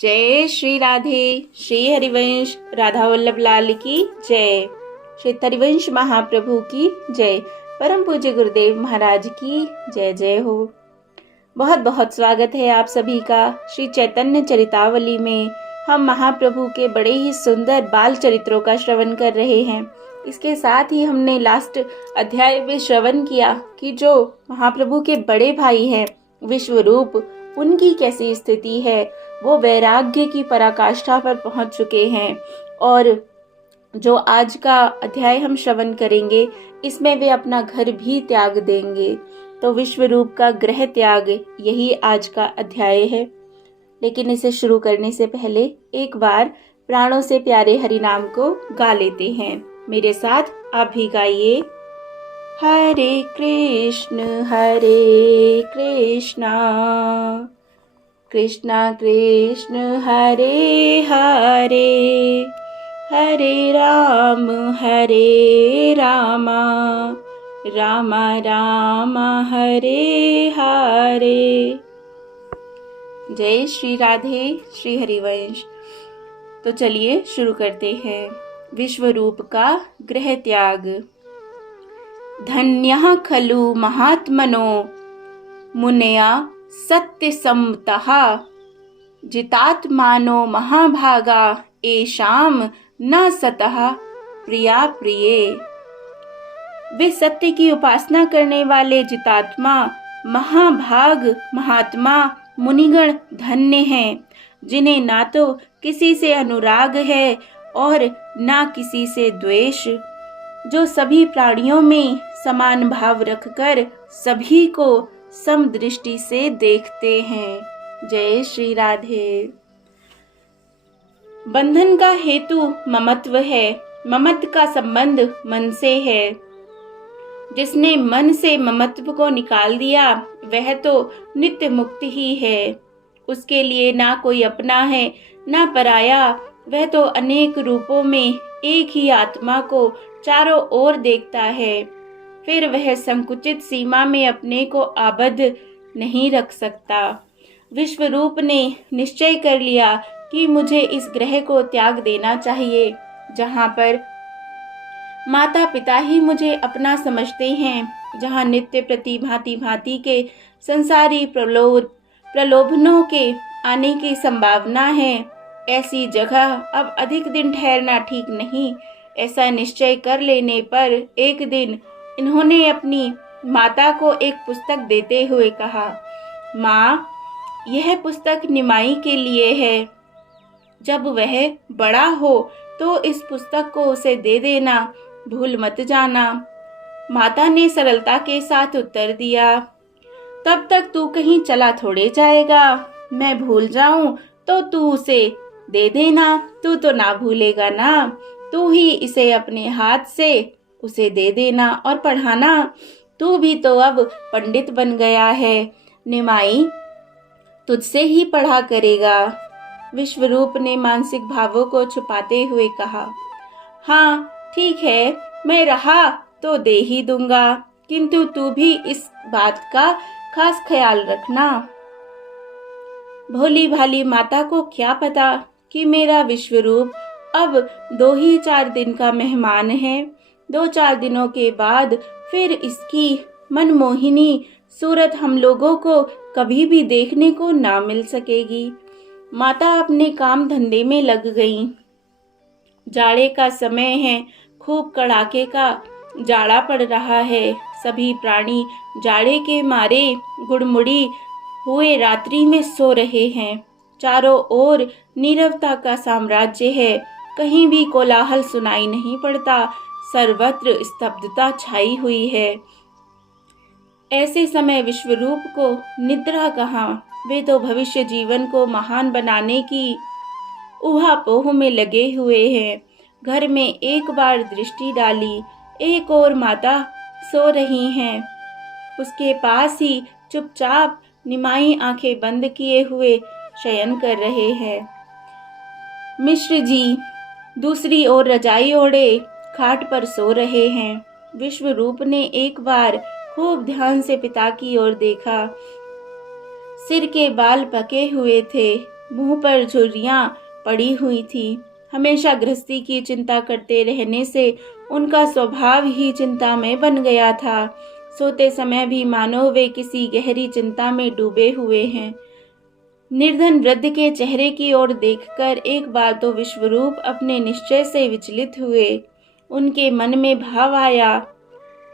जय श्री राधे। श्री हरिवंश राधा वल्लभ लाल की जय। श्री हरिवंश महाप्रभु की जय। परम पूज्य गुरुदेव महाराज की जय जय हो। बहुत बहुत स्वागत है आप सभी का श्री चैतन्य चरितावली में। हम महाप्रभु के बड़े ही सुंदर बाल चरित्रों का श्रवण कर रहे हैं। इसके साथ ही हमने लास्ट अध्याय में श्रवण किया कि जो महाप्रभु के बड़े भाई हैं विश्वरूप, उनकी कैसी स्थिति है। वो वैराग्य की पराकाष्ठा पर पहुंच चुके हैं और जो आज का अध्याय हम श्रवण करेंगे इसमें वे अपना घर भी त्याग देंगे। तो विश्वरूप का गृह त्याग यही आज का अध्याय है। लेकिन इसे शुरू करने से पहले एक बार प्राणों से प्यारे हरि नाम को गा लेते हैं। मेरे साथ आप भी गाइए। हरे कृष्ण कृष्ण कृष्ण हरे हरे, हरे राम राम राम हरे हरे। जय श्री राधे। श्री हरिवंश। तो चलिए शुरू करते हैं। विश्वरूप का गृह त्याग। धन्यः खलु महात्मनो मुनया सत्य सम्मतः, जितात्मानो महाभागा एषाम न सतः प्रिया प्रिये। वे सत्य की उपासना करने वाले जितात्मा महाभाग महात्मा मुनिगण धन्य हैं, जिन्हें ना तो किसी से अनुराग है और ना किसी से द्वेष, जो सभी प्राणियों में समान भाव रखकर सभी को समदृष्टि से देखते हैं। जय श्री राधे। बंधन का हेतु ममत्व है। ममत्व का संबंध मन से है। जिसने मन से ममत्व को निकाल दिया वह तो नित्य मुक्त ही है। उसके लिए ना कोई अपना है ना पराया। वह तो अनेक रूपों में एक ही आत्मा को चारों ओर देखता है। फिर वह संकुचित सीमा में अपने को आबद्ध नहीं रख सकता। विश्वरूप ने निश्चय कर लिया कि मुझे इस ग्रह को त्याग देना चाहिए, जहाँ पर माता पिता ही मुझे अपना समझते हैं, जहाँ नित्य प्रति भांति भांति के संसारी प्रलोभनों के आने की संभावना है। ऐसी जगह अब अधिक दिन ठहरना ठीक नहीं। ऐसा निश्चय कर लेने पर एक दिन इन्होंने अपनी माता को एक पुस्तक देते हुए कहा, माँ, यह पुस्तक निमाई के लिए है। जब वह बड़ा हो तो इस पुस्तक को उसे दे देना, भूल मत जाना। माता ने सरलता के साथ उत्तर दिया, तब तक तू कहीं चला थोड़े जाएगा। मैं भूल जाऊं तो तू उसे दे देना। तू तो ना भूलेगा ना। तू ही इसे अपने हाथ से उसे दे देना और पढ़ाना। तू भी तो अब पंडित बन गया है। निमाई तुझसे ही पढ़ा करेगा। विश्वरूप ने मानसिक भावों को छुपाते हुए कहा, हाँ ठीक है, मैं रहा तो दे ही दूंगा, किंतु तू भी इस बात का खास ख्याल रखना। भोली भाली माता को क्या पता कि मेरा विश्वरूप अब 2-4 दिन का मेहमान है। 2-4 दिनों के बाद फिर इसकी मनमोहिनी सूरत हम लोगों को कभी भी देखने को ना मिल सकेगी। माता अपने काम धंधे में लग गईं। जाड़े का समय है। खूब कड़ाके का जाड़ा पड़ रहा है। सभी प्राणी जाड़े के मारे गुड़मुड़ी हुए रात्रि में सो रहे हैं। चारों ओर नीरवता का साम्राज्य है। कहीं भी कोलाहल सुनाई नहीं पड़ता। सर्वत्र स्तब्धता छाई हुई है। ऐसे समय विश्वरूप को निद्रा कहाँ। वे तो भविष्य जीवन को महान बनाने की ऊहापोह में लगे हुए हैं। घर में एक बार दृष्टि डाली, एक और माता सो रही हैं। उसके पास ही चुपचाप निमाई आंखें बंद किए हुए शयन कर रहे हैं। मिश्र जी दूसरी ओर रजाई ओढ़े खाट पर सो रहे हैं। विश्वरूप ने एक बार खूब ध्यान से पिता की ओर देखा। सिर के बाल पके हुए थे, मुंह पर झुर्रियां पड़ी हुई थी। हमेशा गृहस्थी की चिंता करते रहने से उनका स्वभाव ही चिंता में बन गया था। सोते समय भी मानो वे किसी गहरी चिंता में डूबे हुए हैं। निर्धन वृद्ध के चेहरे की ओर देखकर एक बार तो विश्वरूप अपने निश्चय से विचलित हुए। उनके मन में भाव आया,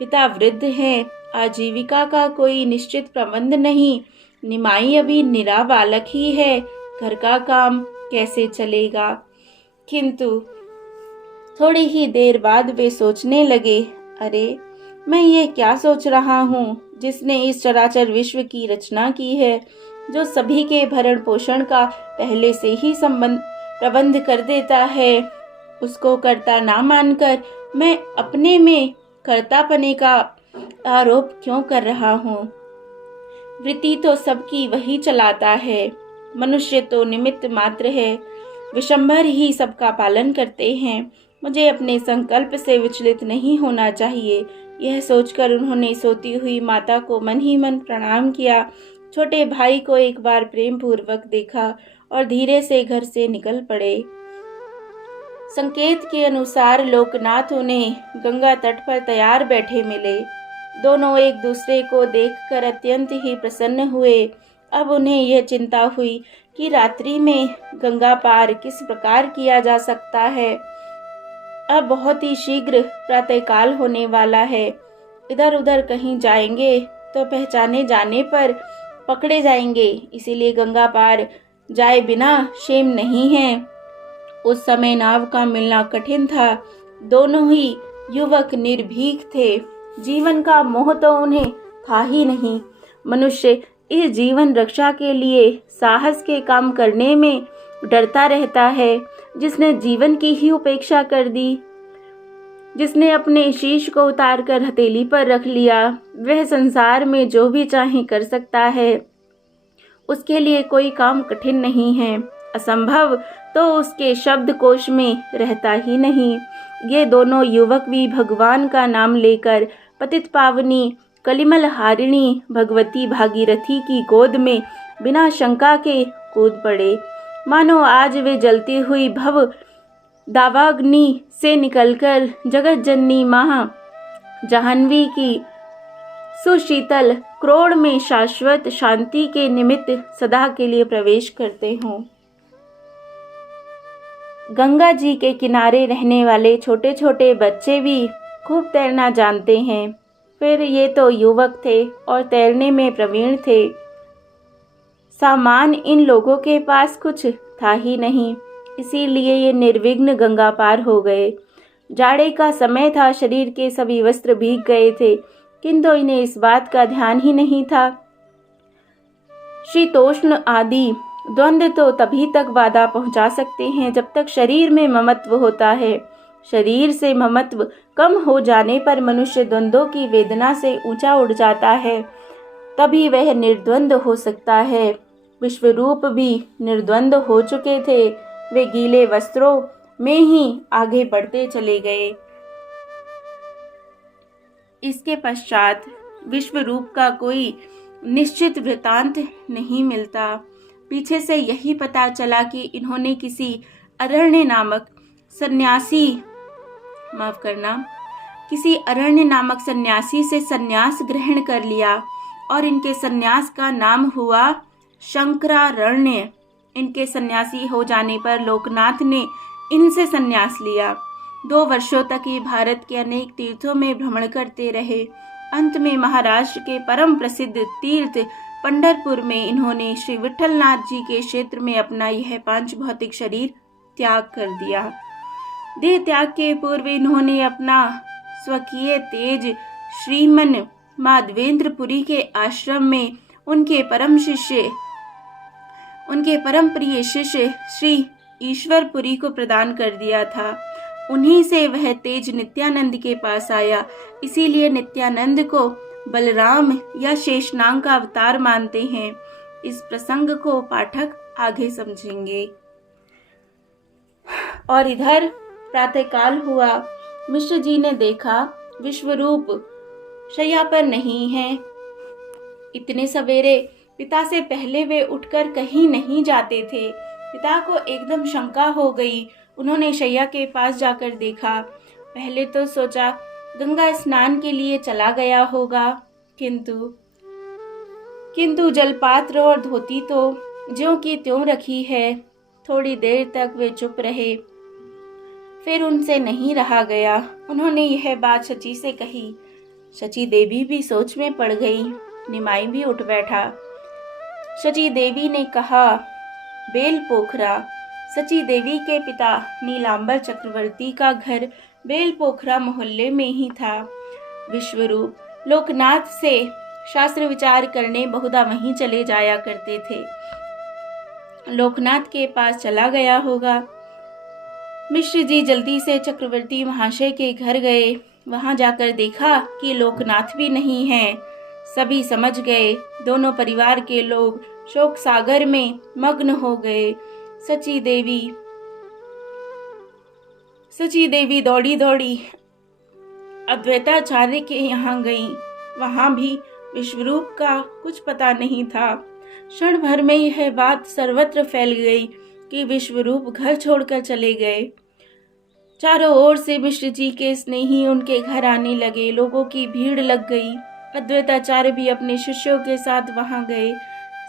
पिता वृद्ध हैं, आजीविका का कोई निश्चित प्रबंध नहीं, निमाई अभी निरा बालक ही है, घर का काम कैसे चलेगा। किंतु थोड़ी ही देर बाद वे सोचने लगे, अरे मैं ये क्या सोच रहा हूँ, जिसने इस चराचर विश्व की रचना की है, जो सभी के भरण पोषण का पहले से ही प्रबंध कर देता है, उसको कर्ता ना मानकर मैं अपने में कर्तापने का आरोप क्यों कर रहा हूँ। वृत्ति तो सबकी वही चलाता है, मनुष्य तो निमित्त मात्र है, विशंभर ही सबका पालन करते हैं। मुझे अपने संकल्प से विचलित नहीं होना चाहिए। यह सोचकर उन्होंने सोती हुई माता को मन ही मन प्रणाम किया। छोटे भाई को एक बार प्रेम पूर्वक देखा और धीरे से घर से निकल पड़े। संकेत के अनुसार लोकनाथ उन्हें गंगा तट पर तैयार बैठे मिले। दोनों एक दूसरे को देखकर अत्यंत ही प्रसन्न हुए। अब उन्हें यह चिंता हुई कि रात्रि में गंगा पार किस प्रकार किया जा सकता है। अब बहुत ही शीघ्र प्रातःकाल होने वाला है। इधर उधर कहीं जाएंगे तो पहचाने जाने पर पकड़े जाएंगे, इसीलिए गंगा पार जाए बिना क्षेम नहीं है। उस समय नाव का मिलना कठिन था। दोनों ही युवक निर्भीक थे। जीवन का मोह तो उन्हें था ही नहीं। मनुष्य इस जीवन रक्षा के लिए साहस के काम करने में डरता रहता है। जिसने जीवन की ही उपेक्षा कर दी, जिसने अपने शीश को उतार कर हथेली पर रख लिया, वह संसार में जो भी चाहे कर सकता है। उसके लिए कोई काम कठिन नहीं है, असंभव तो उसके शब्दकोश में रहता ही नहीं। ये दोनों युवक भी भगवान का नाम लेकर पतित पावनी कलिमल हारिणी भगवती भागीरथी की गोद में बिना शंका के कूद पड़े। मानो आज वे जलती हुई भव दावाग्नि से निकलकर जगत जननी मां जाह्नवी की सुशीतल क्रोड़ में शाश्वत शांति के निमित्त सदा के लिए प्रवेश करते हों। गंगा जी के किनारे रहने वाले छोटे छोटे बच्चे भी खूब तैरना जानते हैं। फिर ये तो युवक थे और तैरने में प्रवीण थे। सामान इन लोगों के पास कुछ था ही नहीं, इसीलिए ये निर्विघ्न गंगा पार हो गए। जाड़े का समय था, शरीर के सभी वस्त्र भीग गए थे, किंतु इन्हें इस बात का ध्यान ही नहीं था। शीतोष्ण आदि द्वंद्व तो तभी तक बाधा पहुंचा सकते हैं जब तक शरीर में ममत्व होता है। शरीर से ममत्व कम हो जाने पर मनुष्य द्वंद्वों की वेदना से ऊंचा उड़ जाता है, तभी वह निर्द्वंद हो सकता है। विश्वरूप भी निर्द्वंद हो चुके थे। वे गीले वस्त्रों में ही आगे बढ़ते चले गए। इसके पश्चात विश्वरूप का कोई निश्चित वृतांत नहीं मिलता। पीछे से यही पता चला कि इन्होंने किसी अरण्य नामक सन्यासी से सन्यास ग्रहण कर लिया और इनके सन्यास का नाम हुआ शंकरारण्य। इनके सन्यासी हो जाने पर लोकनाथ ने इनसे सन्यास लिया। 2 वर्षों तक ये भारत के अनेक तीर्थों में भ्रमण करते रहे। अंत में महाराष्ट्र के परम प्रसिद्ध तीर्थ पंढरपुर में इन्होंने श्री विठलनाथ जी के क्षेत्र में अपना यह 5 भौतिक शरीर त्याग कर दिया। देह त्याग के पूर्व इन्होंने अपना स्वकीय तेज श्रीमन माधवेंद्रपुरी के आश्रम में उनके परम प्रिय शिष्य श्री ईश्वरपुरी को प्रदान कर दिया था। उन्हीं से वह तेज नित्यानंद के पास आया, इसीलिए नित्यानंद को बलराम या शेषनाग का अवतार मानते हैं। इस प्रसंग को पाठक आगे समझेंगे। और इधर प्रातःकाल हुआ। मिश्र जी ने देखा विश्वरूप शैया पर नहीं है। इतने सवेरे पिता से पहले वे उठकर कहीं नहीं जाते थे। पिता को एकदम शंका हो गई। उन्होंने शैया के पास जाकर देखा। पहले तो सोचा गंगा स्नान के लिए चला गया होगा, किंतु जलपात्र और धोती तो ज्यों की त्यों रखी है। थोड़ी देर तक वे चुप रहे, फिर उनसे नहीं रहा गया। उन्होंने यह बात शची से कही। शची देवी भी सोच में पड़ गई। निमाई भी उठ बैठा। शची देवी ने कहा, बेल पोखरा। शची देवी के पिता नीलांबर चक्रवर्ती का घर बेल पोखरा मोहल्ले में ही था। विश्वरूप लोकनाथ से शास्त्र विचार करने बहुधा वहीं चले जाया करते थे। लोकनाथ के पास चला गया होगा। मिश्र जी जल्दी से चक्रवर्ती महाशय के घर गए। वहां जाकर देखा कि लोकनाथ भी नहीं है। सभी समझ गए। दोनों परिवार के लोग शोक सागर में मग्न हो गए। शची देवी दौड़ी दौड़ी अद्वैताचार्य के यहाँ गई। वहां भी विश्वरूप का कुछ पता नहीं था। क्षण भर में यह बात सर्वत्र फैल गई कि विश्वरूप घर छोड़कर चले गए। चारों ओर से मिश्र जी के स्नेही उनके घर आने लगे। लोगों की भीड़ लग गई। अद्वैताचार्य भी अपने शिष्यों के साथ वहां गए।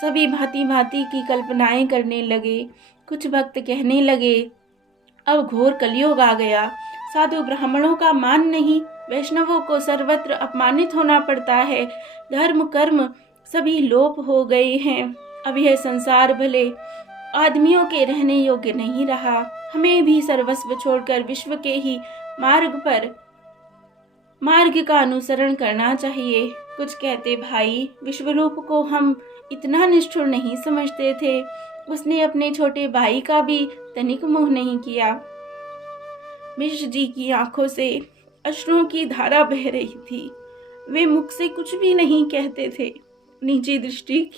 सभी भांति भांति की कल्पनाएं करने लगे। कुछ भक्त कहने लगे, अब घोर कलयुग आ गया। साधु ब्राह्मणों का मान नहीं, वैष्णवों को सर्वत्र अपमानित होना पड़ता है। धर्म कर्म सभी लोप हो गए हैं। अब यह संसार भले आदमियों के रहने योग्य नहीं रहा। हमें भी सर्वस्व छोड़कर विश्व के ही मार्ग का अनुसरण करना चाहिए। कुछ कहते, भाई विश्वरूप को हम इतना निष्ठुर नहीं समझते थे। उसने अपने छोटे भाई का भी तनिक मोह नहीं किया। मिश्र जी की आंखों से अश्रुओं की धारा बह रही थी। वे मुख से कुछ भी नहीं कहते थे। नीची दृष्टि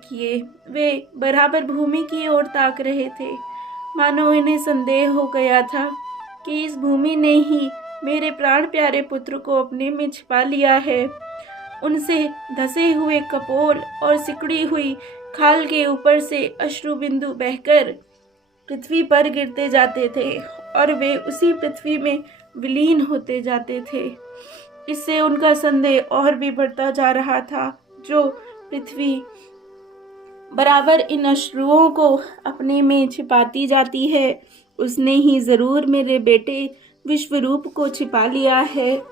किए वे बराबर भूमि की ओर ताक रहे थे। मानो इन्हें संदेह हो गया था कि इस भूमि ने ही मेरे प्राण प्यारे पुत्र को अपने में छिपा लिया है। उनसे धसे हुए कपोल और सिकुड़ी हुई खाल के ऊपर से अश्रु बिंदु बहकर पृथ्वी पर गिरते जाते थे और वे उसी पृथ्वी में विलीन होते जाते थे। इससे उनका संदेह और भी बढ़ता जा रहा था। जो पृथ्वी बराबर इन अश्रुओं को अपने में छिपाती जाती है, उसने ही जरूर मेरे बेटे विश्वरूप को छिपा लिया है।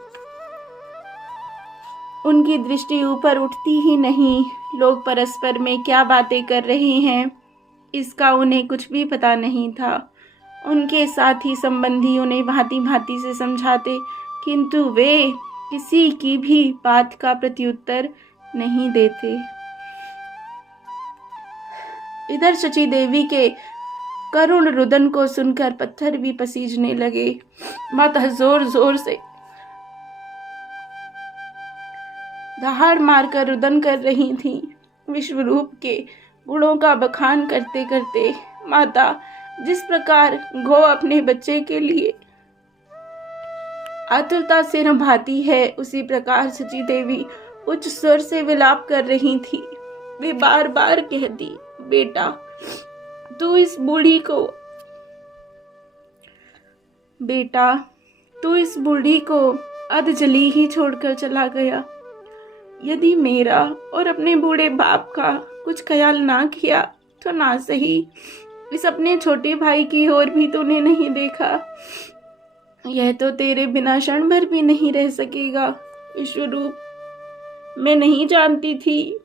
उनकी दृष्टि ऊपर उठती ही नहीं। लोग परस्पर में क्या बातें कर रहे हैं, इसका उन्हें कुछ भी पता नहीं था। उनके साथी संबंधी उन्हें भांति भांति से समझाते, किंतु वे किसी की भी बात का प्रत्युत्तर नहीं देते। इधर शची देवी के करुण रुदन को सुनकर पत्थर भी पसीजने लगे। माता जोर जोर से दहाड़ मारकर रुदन कर रही थीं। विश्वरूप के गुणों का बखान करते करते माता जिस प्रकार गौ अपने बच्चे के लिए आतुरता से रंभाती है, उसी प्रकार शची देवी उच्च स्वर से विलाप कर रही थी। वे बार बार कहती, बेटा तू इस बूढ़ी को अधजली ही छोड़कर चला गया। यदि मेरा और अपने बूढ़े बाप का कुछ ख्याल ना किया तो ना सही, इस अपने छोटे भाई की ओर भी तूने नहीं देखा। यह तो तेरे बिना क्षण भर भी नहीं रह सकेगा। विश्वरूप, मैं नहीं जानती थी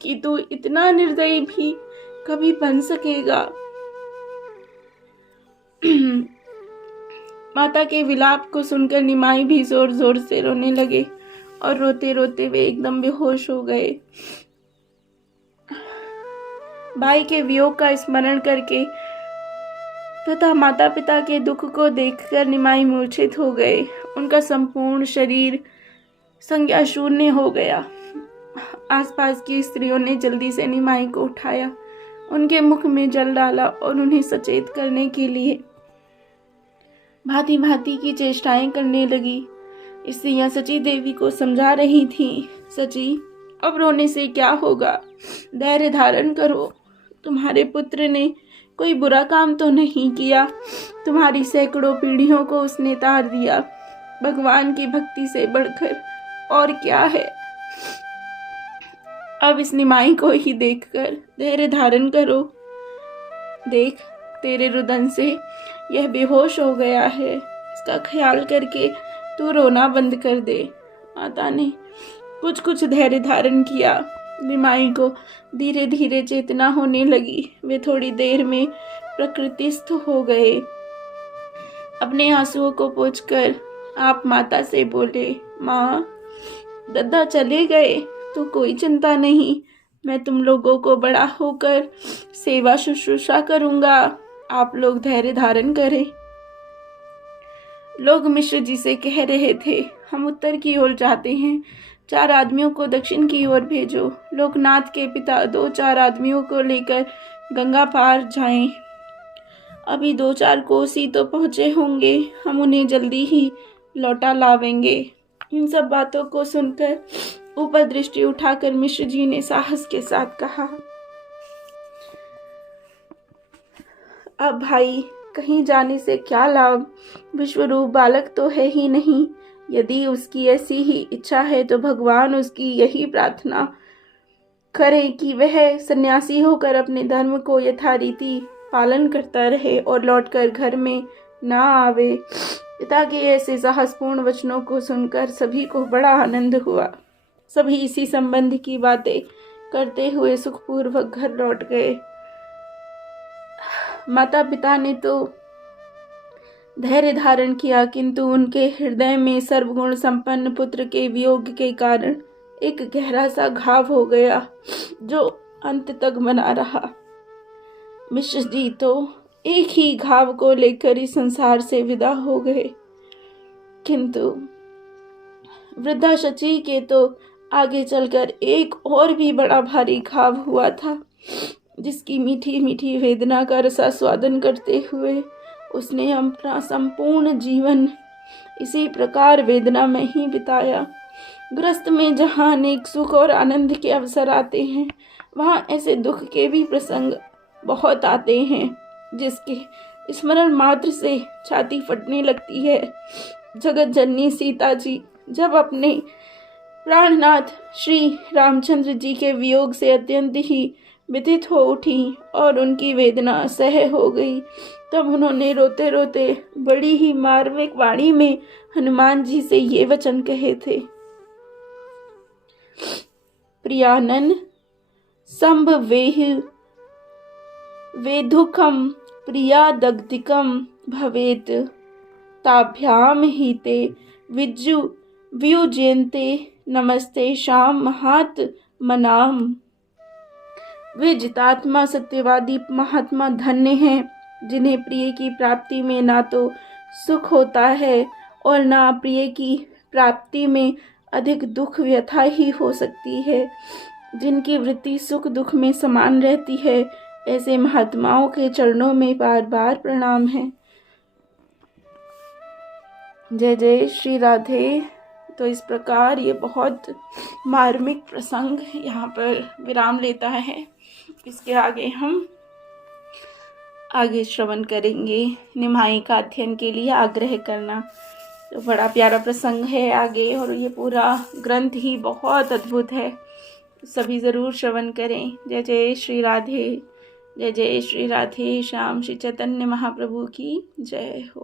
कि तू इतना निर्दयी भी कभी बन सकेगा। माता के विलाप को सुनकर निमाई भी जोर जोर से रोने लगे और रोते रोते वे एकदम बेहोश हो गए। भाई के वियोग का स्मरण करके तथा माता पिता के दुख को देखकर निमाई मूर्छित हो गए। उनका संपूर्ण शरीर संज्ञा शून्य हो गया। आसपास की स्त्रियों ने जल्दी से निमाई को उठाया, उनके मुख में जल डाला और उन्हें सचेत करने के लिए भांति भांति की चेष्टाएं करने लगी। स्त्रियां सची देवी को समझा रही थीं, सची अब रोने से क्या होगा, धैर्य धारण करो। तुम्हारे पुत्र ने कोई बुरा काम तो नहीं किया, तुम्हारी सैकड़ों पीढ़ियों को उसने तार दिया। भगवान की भक्ति से बढ़कर और क्या है। अब इस निमाई को ही देखकर धैर्य धारण करो। देख, तेरे रुदन से यह बेहोश हो गया है, इसका ख्याल करके तू रोना बंद कर दे। माता ने कुछ धैर्य धारण किया। निमाई को धीरे धीरे चेतना होने लगी। वे थोड़ी देर में प्रकृतिस्थ हो गए। अपने आंसुओं को पोंछकर आप माता से बोले, माँ, दद्दा चले गए तो कोई चिंता नहीं, मैं तुम लोगों को बड़ा होकर सेवा शुश्रूषा करूंगा, आप लोग धैर्य धारण करें। लोग मिश्र जी से कह रहे थे, हम उत्तर की ओर जाते हैं, 4 आदमियों को दक्षिण की ओर भेजो। लोकनाथ के पिता 2-4 आदमियों को लेकर गंगा पार जाएं। अभी 2-4 कोस ही तो पहुंचे होंगे, हम उन्हें जल्दी ही लौटा लावेंगे। इन सब बातों को सुनकर ऊपर दृष्टि उठाकर मिश्र जी ने साहस के साथ कहा, अब भाई कहीं जाने से क्या लाभ, विश्वरूप बालक तो है ही नहीं। यदि उसकी ऐसी ही इच्छा है तो भगवान उसकी यही प्रार्थना करें कि वह सन्यासी होकर अपने धर्म को यथारीति पालन करता रहे और लौटकर घर में ना आवे। पिता के ऐसे साहसपूर्ण वचनों को सुनकर सभी को बड़ा आनंद हुआ। सभी इसी संबंध की बातें करते हुए सुखपूर्वक घर लौट गए। माता पिता ने तो धैर्य धारण किया, किंतु उनके हृदय में सर्वगुण संपन्न पुत्र के वियोग के कारण एक गहरा सा घाव हो गया, जो अंत तक बना रहा। मिश्र जी तो एक ही घाव को लेकर इस संसार से विदा हो गए, किंतु वृद्धा शची के तो आगे चलकर एक और भी बड़ा भारी घाव हुआ था, जिसकी मीठी मीठी वेदना का रसास्वादन करते हुए उसने अपना संपूर्ण जीवन इसी प्रकार वेदना में ही बिताया। ग्रस्त में जहाँ अनेक सुख और आनंद के अवसर आते हैं, वहाँ ऐसे दुख के भी प्रसंग बहुत आते हैं, जिसके स्मरण मात्र से छाती फटने लगती है। जगत जननी सीता जी जब अपने प्राणनाथ श्री रामचंद्र जी के वियोग से अत्यंत ही व्यथित हो उठी और उनकी वेदना असह्य हो गई, तब उन्होंने रोते रोते बड़ी ही मार्मिक वाणी में हनुमान जी से ये वचन कहे थे, प्रियानन संभवेह वेदुकम प्रियादग्धिकम भवेत ताभ्याम ही ते वियुज्यन्ते नमस्ते शाम महात मनाम। वे जितात्मा सत्यवादी महात्मा धन्य हैं, जिन्हें प्रिय की प्राप्ति में ना तो सुख होता है और ना प्रिय की प्राप्ति में अधिक दुख व्यथा ही हो सकती है। जिनकी वृत्ति सुख दुख में समान रहती है, ऐसे महात्माओं के चरणों में बार बार प्रणाम है। जय जय श्री राधे। तो इस प्रकार ये बहुत मार्मिक प्रसंग यहाँ पर विराम लेता है। इसके आगे हम श्रवण करेंगे। निमाई का अध्ययन के लिए आग्रह करना, तो बड़ा प्यारा प्रसंग है आगे, और ये पूरा ग्रंथ ही बहुत अद्भुत है। सभी ज़रूर श्रवण करें। जय जय श्री राधे। जय जय श्री राधे श्याम। श्री चैतन्य महाप्रभु की जय हो।